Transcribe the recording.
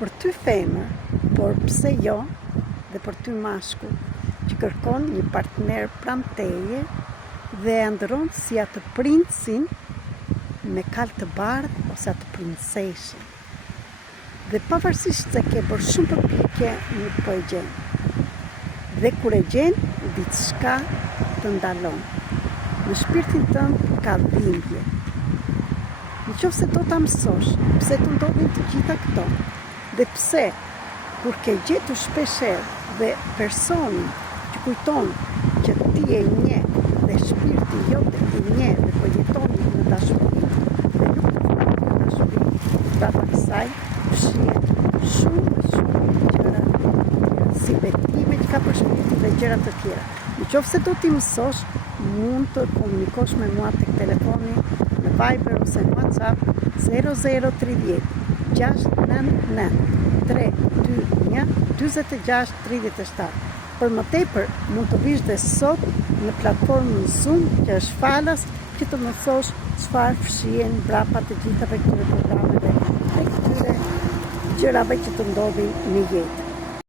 Për ty femër, por pse jo, dhe për ty mashkull, që kërkon një partner pranë teje dhe e ndron si atë princin me kalë të bardhë ose atë princeshën. Dhe pavarësisht se ke bërë shumë përpjekje, nuk po e gjen. Dhe kur e gjen, diçka të ndalon. Në shpirtin tënd ka dhimbje. Nëse do ta mësosh pse të ndodhin të gjitha këto, dhe pse kur ke gjetur shpeshherë dhe personin që kujton që ti e njeh dhe shpirti jote e njeh dhe po jetoni në dashuri dhe nuk të fut në dashuri, brapa kësaj fshihet shumë gjëra si betime që ka për shpirtin dhe gjëra të tjera. Nëse do t'i mësosh, mund të komunikosh me mua tek telefoni në Viber ose në WhatsApp 0030 699 321 46 37. Për më tepër, mund të vish dhe sot në platformën Zoom, që është falas, që të mësosh çfarë fshihen brapa të gjithave këtyre programeve dhe këtyre gjërave që të ndodhin në jetë.